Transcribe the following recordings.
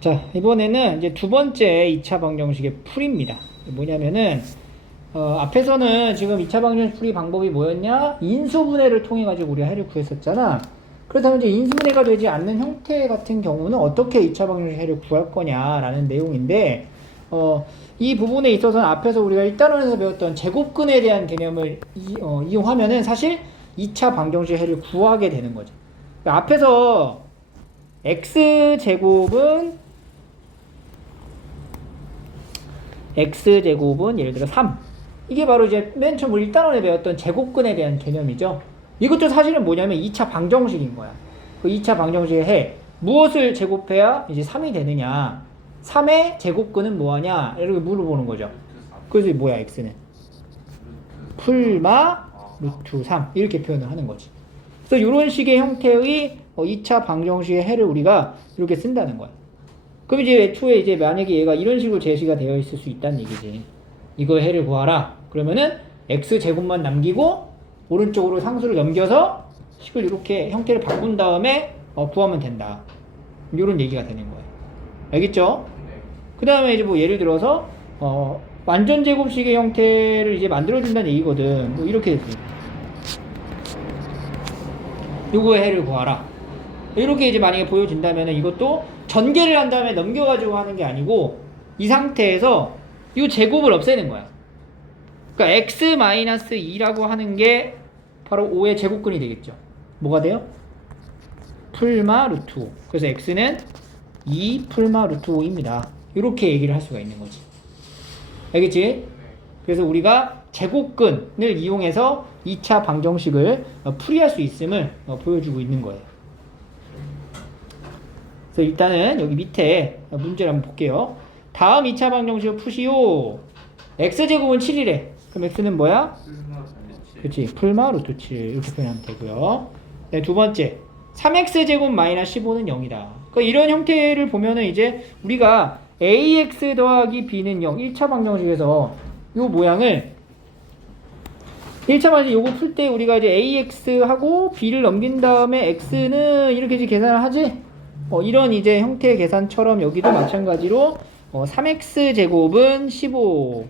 자, 이번에는 이제 두 번째 2차 방정식의 풀이입니다. 뭐냐면은, 앞에서는 지금 2차 방정식 풀이 방법이 뭐였냐? 인수분해를 통해 가지고 우리가 해를 구했었잖아. 그렇다면 이제 인수분해가 되지 않는 형태 같은 경우는 어떻게 2차 방정식 해를 구할 거냐라는 내용인데, 이 부분에 있어서는 앞에서 우리가 1단원에서 배웠던 제곱근에 대한 개념을 이용하면은 사실 2차 방정식 해를 구하게 되는 거죠. 그러니까 앞에서 x제곱은 예를 들어 3. 이게 바로 이제 맨 처음 우리 1단원에 배웠던 제곱근에 대한 개념이죠. 이것도 사실은 뭐냐면 2차 방정식인 거야. 그 2차 방정식의 해. 무엇을 제곱해야 이제 3이 되느냐. 3의 제곱근은 뭐하냐. 이렇게 물어보는 거죠. 그래서 뭐야, x는? 풀마 루트 3. 이렇게 표현을 하는 거지. 그래서 이런 식의 형태의 2차 방정식의 해를 우리가 이렇게 쓴다는 거야. 그럼 이제 애초에 이제 만약에 얘가 이런 식으로 제시가 되어 있을 수 있다는 얘기지. 이거 해를 구하라. 그러면은 x제곱만 남기고 오른쪽으로 상수를 넘겨서 식을 이렇게 형태를 바꾼 다음에 구하면 된다. 이런 얘기가 되는 거예요. 알겠죠? 그 다음에 이제 뭐 예를 들어서 완전 제곱식의 형태를 이제 만들어준다는 얘기거든. 뭐 이렇게 됐어요. 요거의 해를 구하라. 이렇게 이제 만약에 보여진다면 이것도 전개를 한 다음에 넘겨가지고 하는 게 아니고 이 상태에서 이 제곱을 없애는 거야. 그러니까 x-2라고 하는 게 바로 5의 제곱근이 되겠죠. 뭐가 돼요? 풀마 루트 5. 그래서 x는 2 풀마 루트 5입니다. 이렇게 얘기를 할 수가 있는 거지. 알겠지? 그래서 우리가 제곱근을 이용해서 2차 방정식을 풀이할 수 있음을 보여주고 있는 거예요. 그래서 일단은 여기 밑에 문제를 한번 볼게요. 다음 2차 방정식을 푸시오. x제곱은 7이래. 그럼 x는 뭐야? 그렇지. 풀마 루트 7 이렇게 표현하면 되고요. 네, 두 번째 3x제곱 마이너스 15는 0이다. 그러니까 이런 형태를 보면은 이제 우리가 ax 더하기 b는 0 1차 방정식에서 이 모양을 1차 방정식 요거 풀 때 우리가 이제 ax하고 b를 넘긴 다음에 x는 이렇게 이제 계산을 하지? 이런 이제 형태의 계산처럼 여기도 마찬가지로 3x제곱은 15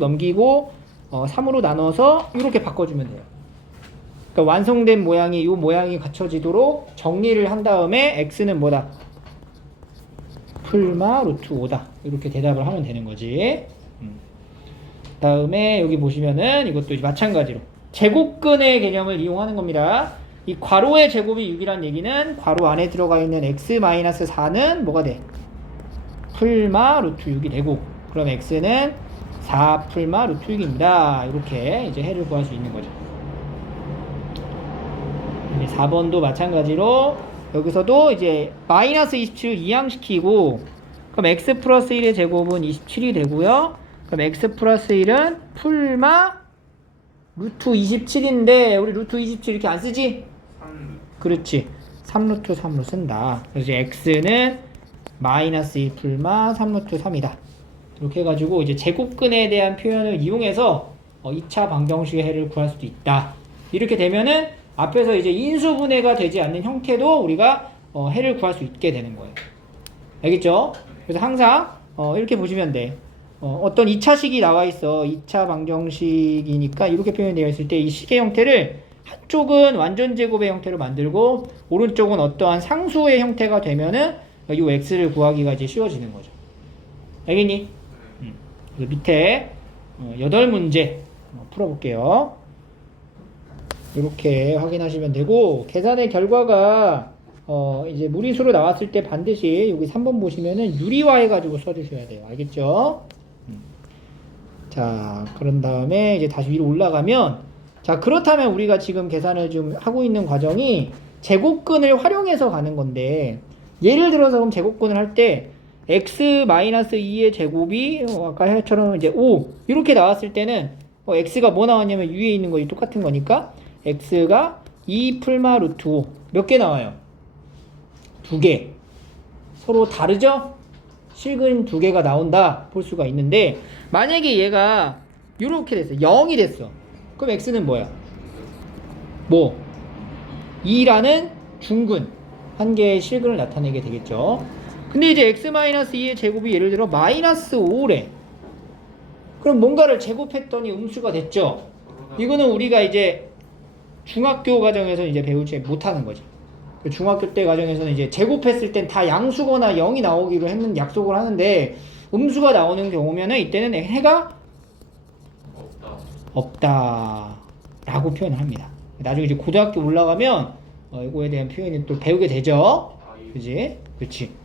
넘기고 3으로 나눠서 이렇게 바꿔주면 돼요. 그러니까 완성된 모양이 이 모양이 갖춰지도록 정리를 한 다음에 x는 뭐다? 풀마 루트 5다. 이렇게 대답을 하면 되는 거지. 다음에 여기 보시면은 이것도 마찬가지로 제곱근의 개념을 이용하는 겁니다. 이 괄호의 제곱이 6이란 얘기는 괄호 안에 들어가 있는 x-4는 뭐가 돼? 풀마 루트 6이 되고, 그럼 x는 4 풀마 루트 6입니다. 이렇게 이제 해를 구할 수 있는 거죠. 4번도 마찬가지로 여기서도 이제 마이너스 27을 이항시키고, 그럼 x 플러스 1의 제곱은 27이 되고요. 그럼 x 플러스 1은 풀마 루트 27인데 우리 루트 27 이렇게 안 쓰지? 그렇지. 3루트 3로 쓴다. 그래서 이제 x는 마이너스 2 풀마 3루트 3이다. 이렇게 해가지고 이제 제곱근에 대한 표현을 이용해서 2차 방정식의 해를 구할 수도 있다. 이렇게 되면은 앞에서 이제 인수분해가 되지 않는 형태도 우리가 해를 구할 수 있게 되는 거예요. 알겠죠? 그래서 항상 이렇게 보시면 돼. 어떤 2차식이 나와 있어. 2차 방정식이니까 이렇게 표현되어 있을 때 이 식의 형태를 한쪽은 완전 제곱의 형태로 만들고 오른쪽은 어떠한 상수의 형태가 되면은 이 x를 구하기가 이제 쉬워지는 거죠. 알겠니? 그래서 밑에 8문제 풀어볼게요. 이렇게 확인하시면 되고, 계산의 결과가 이제 무리수로 나왔을 때 반드시 여기 3번 보시면은 유리화 해가지고 써주셔야 돼요. 알겠죠? 자, 그런 다음에 이제 다시 위로 올라가면, 자, 그렇다면 우리가 지금 계산을 좀 하고 있는 과정이 제곱근을 활용해서 가는 건데, 예를 들어서 그럼 제곱근을 할 때 x-2의 제곱이 아까 해처럼 이제 5 이렇게 나왔을 때는 x가 뭐 나왔냐면 위에 있는 거지 똑같은 거니까 x가 2 풀마 루트 5 몇 개 나와요? 2개. 서로 다르죠? 실근 2개가 나온다 볼 수가 있는데, 만약에 얘가 이렇게 됐어. 0이 됐어. 그럼 x는 뭐야? 뭐? 2라는 중근 한 개의 실근을 나타내게 되겠죠. 근데 이제 x-2의 제곱이 예를 들어 -5래. 그럼 뭔가를 제곱했더니 음수가 됐죠. 이거는 우리가 이제 중학교 과정에서 이제 배우지 못하는 거지. 중학교 때 과정에서는 이제 제곱했을 땐 다 양수거나 0이 나오기로 했는 약속을 하는데 음수가 나오는 경우면은 이때는 해가 없다 라고 표현을 합니다. 나중에 이제 고등학교 올라가면 이거에 대한 표현이 또 배우게 되죠. 그지? 그렇지.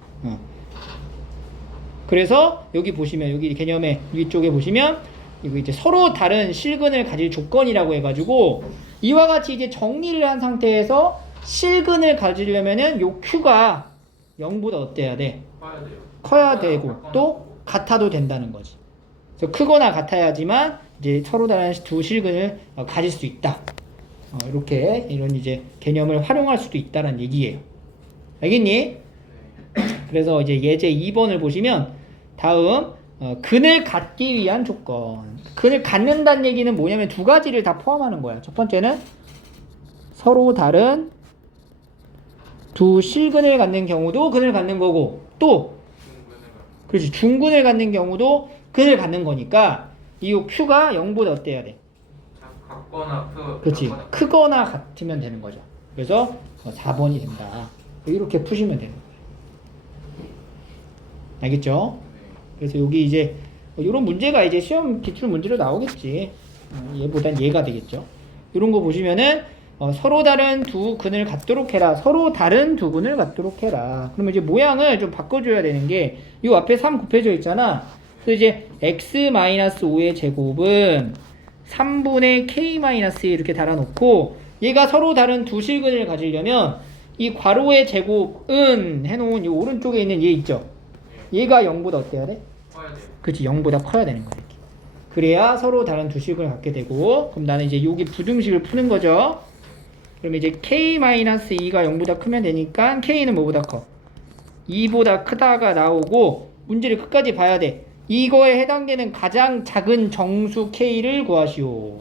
그래서 여기 보시면 여기 개념의 위쪽에 보시면 이거 이제 서로 다른 실근을 가질 조건이라고 해가지고 이와 같이 이제 정리를 한 상태에서 실근을 가지려면은 요 Q가 0보다 어때야 돼? 커야 되고 또 같아도 된다는 거지. 그래서 크거나 같아야지만 이제 서로 다른 두 실근을 가질 수 있다. 이렇게 이런 이제 개념을 활용할 수도 있다는 얘기예요. 알겠니? 그래서 이제 예제 2번을 보시면 다음 근을 갖기 위한 조건. 근을 갖는다는 얘기는 뭐냐면 두 가지를 다 포함하는 거야. 첫 번째는 서로 다른 두 실근을 갖는 경우도 근을 갖는 거고 또 그렇지 중근을 갖는 경우도 근을 갖는 거니까 이 Q가 0보다 어때야 돼? 같거나 그렇지 크거나 같으면 되는 거죠. 그래서 4번이 된다. 이렇게 푸시면 되는 거예요. 알겠죠? 그래서 여기 이제 이런 문제가 이제 시험 기출 문제로 나오겠지. 얘보단 얘가 되겠죠. 이런 거 보시면은 서로 다른 두 근을 갖도록 해라. 서로 다른 두 근을 갖도록 해라. 그러면 이제 모양을 좀 바꿔줘야 되는 게 이 앞에 3 곱해져 있잖아. 그래서 이제 x-5의 제곱은 3분의 k-1 이렇게 달아놓고 얘가 서로 다른 두 실근을 가지려면 이 괄호의 제곱은 해놓은 이 오른쪽에 있는 얘 있죠. 얘가 0보다 어때야 돼? 그렇지 0보다 커야 되는 거야. 이렇게. 그래야 서로 다른 두 식을 갖게 되고 그럼 나는 이제 여기 부등식을 푸는 거죠. 그럼 이제 k-2가 0보다 크면 되니까 k는 뭐보다 커? 2보다 크다가 나오고 문제를 끝까지 봐야 돼. 이거에 해당되는 가장 작은 정수 k를 구하시오.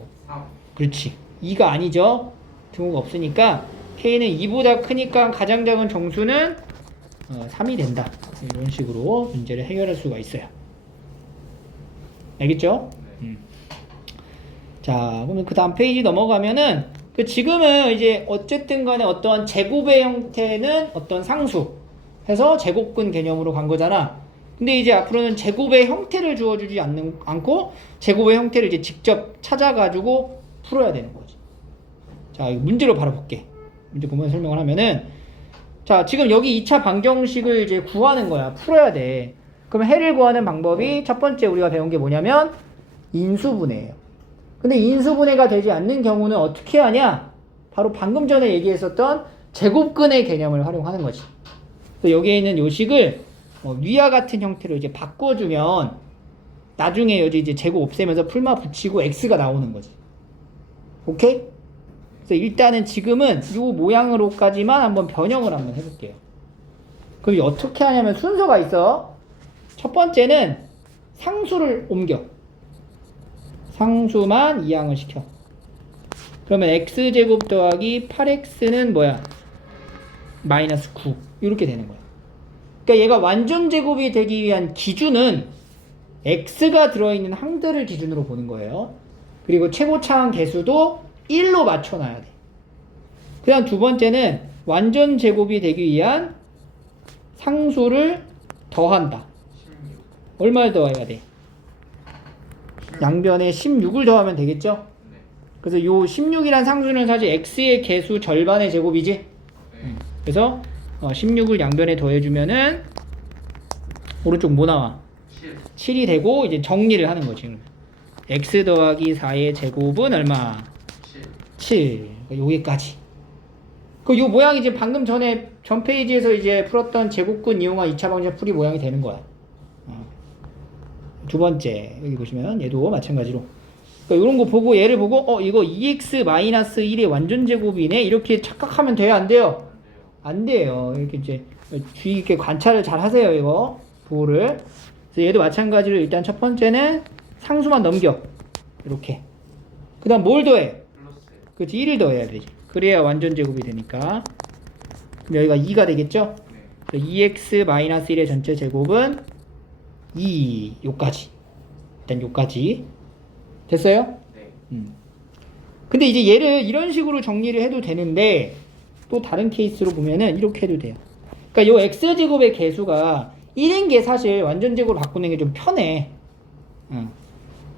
그렇지 2가 아니죠. 등호가 없으니까 k는 2보다 크니까 가장 작은 정수는 3이 된다. 이런 식으로 문제를 해결할 수가 있어요. 알겠죠? 자, 그러면 그 다음 페이지 넘어가면은 지금은 이제 어쨌든 간에 어떤 제곱의 형태는 어떤 상수 해서 제곱근 개념으로 간 거잖아. 근데 이제 앞으로는 제곱의 형태를 주어주지 않고 제곱의 형태를 이제 직접 찾아가지고 풀어야 되는 거지. 자, 문제로 바로 볼게. 문제 보면 설명을 하면은 자, 지금 여기 2차 방정식을 이제 구하는 거야. 풀어야 돼. 그럼 해를 구하는 방법이 첫 번째 우리가 배운 게 뭐냐면 인수분해예요. 근데 인수분해가 되지 않는 경우는 어떻게 하냐? 바로 방금 전에 얘기했었던 제곱근의 개념을 활용하는 거지. 그래서 여기에 있는 요식을 위와 같은 형태로 이제 바꿔주면 나중에 여기 이제 제곱 없애면서 풀마 붙이고 x가 나오는 거지. 오케이? 그래서 일단은 지금은 이 모양으로까지만 한번 변형을 한번 해볼게요. 그럼 어떻게 하냐면 순서가 있어. 첫 번째는 상수를 옮겨. 상수만 이항을 시켜. 그러면 x제곱 더하기 8x는 뭐야? 마이너스 9 이렇게 되는 거야. 그러니까 얘가 완전 제곱이 되기 위한 기준은 x가 들어있는 항들을 기준으로 보는 거예요. 그리고 최고차항 개수도 1로 맞춰놔야 돼. 그 다음 두 번째는 완전 제곱이 되기 위한 상수를 더한다. 16. 얼마를 더해야 돼? 양변에 16을 더하면 되겠죠? 네. 그래서 요 16이란 상수는 사실 x의 개수 절반의 제곱이지? 네. 그래서 16을 양변에 더해주면은 오른쪽 뭐 나와? 7. 7이 되고 이제 정리를 하는 거지. x 더하기 4의 제곱은 얼마? 7. 여기까지. 요 모양이 이제 방금 전에 전 페이지에서 이제 풀었던 제곱근 이용한 2차 방정식 풀이 모양이 되는 거야. 두 번째 여기 보시면 얘도 마찬가지로 그러니까 이런 거 보고 얘를 보고 이거 2x-1의 완전 제곱이네 이렇게 착각하면 돼요 안 돼요? 안 돼요. 이렇게 이제 주의 깊게 관찰을 잘 하세요. 이거 부호를. 그래서 얘도 마찬가지로 일단 첫 번째는 상수만 넘겨 이렇게. 그 다음 뭘 더해? 플러스. 그렇지 1을 더해야 되지. 그래야 완전 제곱이 되니까. 그럼 여기가 2가 되겠죠? 네. 2x-1의 전체 제곱은 2 요까지. 일단 요까지. 됐어요? 네. 근데 이제 얘를 이런 식으로 정리를 해도 되는데 또 다른 케이스로 보면은 이렇게 해도 돼요. 그러니까 요 x제곱의 개수가 1인 게 사실 완전제곱으로 바꾸는 게 좀 편해.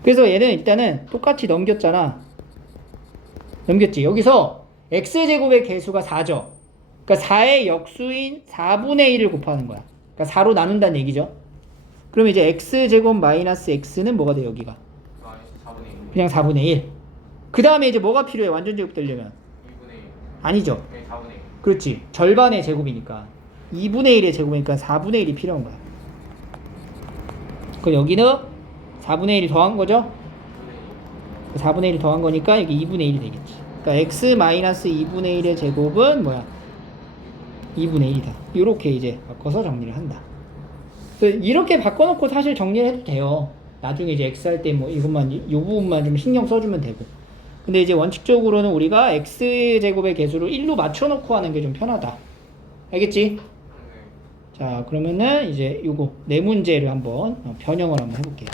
그래서 얘는 일단은 똑같이 넘겼잖아. 넘겼지. 여기서 x제곱의 개수가 4죠. 그러니까 4의 역수인 4분의 1을 곱하는 거야. 그러니까 4로 나눈다는 얘기죠. 그러면 이제 x제곱 마이너스 x는 뭐가 돼 여기가? 4분의 1. 그냥 4분의 1. 그 다음에 이제 뭐가 필요해? 완전제곱 되려면? 2분의 1. 아니죠. 네, 4분의 1. 그렇지. 절반의 제곱이니까 2분의 1의 제곱이니까 4분의 1이 필요한 거야. 그럼 여기는 4분의 1이 더한 거죠? 4분의 1이 더한 거니까 여기 2분의 1이 되겠지. 그러니까 x-2분의 1의 제곱은 뭐야? 2분의 1이다. 이렇게 이제 바꿔서 정리를 한다. 이렇게 바꿔놓고 사실 정리를 해도 돼요. 나중에 이제 x 할 때 뭐 이것만 이 부분만 좀 신경 써주면 되고. 근데 이제 원칙적으로는 우리가 x제곱의 개수를 1로 맞춰놓고 하는 게 좀 편하다. 알겠지? 자, 그러면은 이제 요거 네 문제를 한번 변형을 한번 해볼게요.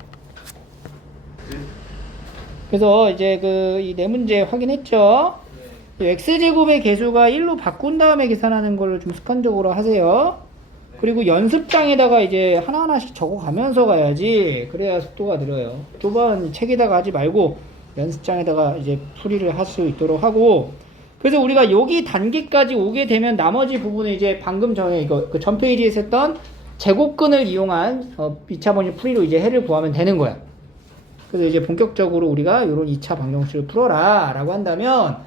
그래서 이제 그 이 네 문제 확인했죠? 이 x제곱의 개수가 1로 바꾼 다음에 계산하는 거를 좀 습관적으로 하세요. 그리고 연습장에다가 이제 하나하나씩 적어가면서 가야지. 그래야 속도가 늘어요. 좁은 책에다가 하지 말고 연습장에다가 이제 풀이를 할 수 있도록 하고. 그래서 우리가 여기 단계까지 오게 되면 나머지 부분은 이제 방금 전에 이거 그 전 페이지에서 했던 제곱근을 이용한 2차 번역 풀이로 이제 해를 구하면 되는 거야. 그래서 이제 본격적으로 우리가 이런 2차 방정식을 풀어라 라고 한다면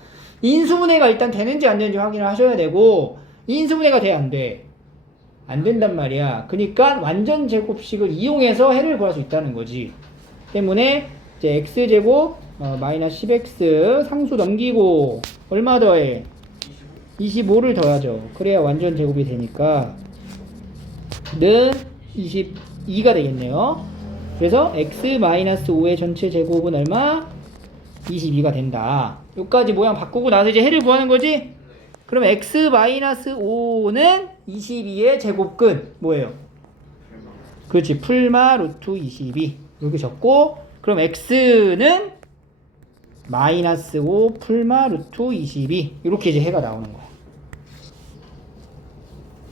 인수분해가 일단 되는지 안 되는지 확인을 하셔야 되고, 인수분해가 돼 안 돼? 안 된단 말이야. 그러니까 완전 제곱식을 이용해서 해를 구할 수 있다는 거지. 때문에 이제 x제곱 마이너스 10x 상수 넘기고 얼마 더해? 25를 더하죠. 그래야 완전 제곱이 되니까 는 22가 되겠네요. 그래서 x-5의 전체 제곱은 얼마? 22가 된다. 여기까지 모양 바꾸고 나서 이제 해를 구하는 거지? 그럼 x-5는 22의 제곱근 뭐예요? 그렇지. 풀마 루트 22 이렇게 적고, 그럼 x는 마이너스 5 풀마 루트 22 이렇게 이제 해가 나오는 거야.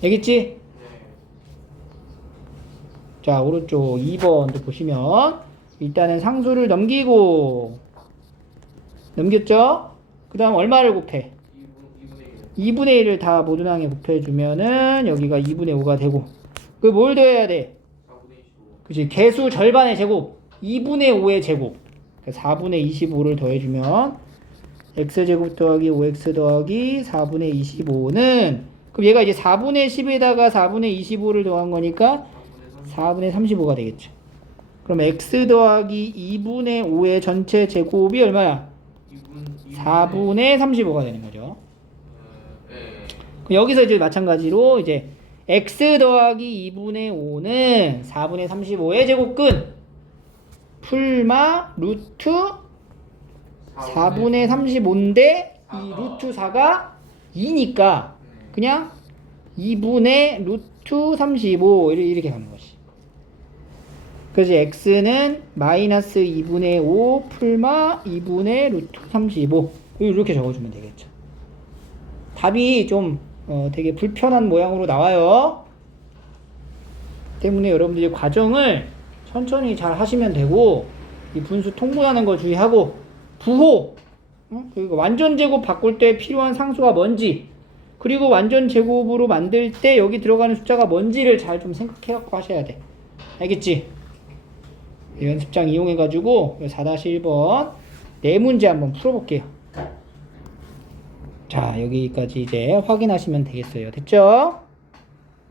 알겠지? 자, 오른쪽 2번도 보시면 일단은 상수를 넘기고, 넘겼죠? 그 다음 얼마를 곱해? 2분의 1을 다 모두낭에 곱해주면은 여기가 2분의 5가 되고, 그 뭘 더해야 돼? 4분의 25. 그치. 개수 절반의 제곱 2분의 5의 제곱 4분의 25를 더해주면 x제곱 더하기 5x 더하기 4분의 25는, 그럼 얘가 이제 4분의 10에다가 4분의 25를 더한 거니까 4분의 35가 되겠죠. 그럼 x 더하기 2분의 5의 전체 제곱이 얼마야? 4분의 35가 되는 거죠. 여기서 이제 마찬가지로 이제 x 더하기 2분의 5는 4분의 35의 제곱근 풀마 루트 4분의 35인데 이 루트 4가 2니까 그냥 2분의 루트 35 이렇게 가는 것이. 그래서 x는 마이너스 2분의 5 풀마 2분의 루트 35 이렇게 적어주면 되겠죠. 답이 좀 되게 불편한 모양으로 나와요. 때문에 여러분들이 과정을 천천히 잘 하시면 되고, 이 분수 통분하는 거 주의하고, 부호, 그리고 완전 제곱 바꿀 때 필요한 상수가 뭔지, 그리고 완전 제곱으로 만들 때 여기 들어가는 숫자가 뭔지를 잘 좀 생각해 갖고 하셔야 돼. 알겠지? 연습장 이용해 가지고 4-1번 네 문제 한번 풀어볼게요. 자, 여기까지 이제 확인하시면 되겠어요. 됐죠?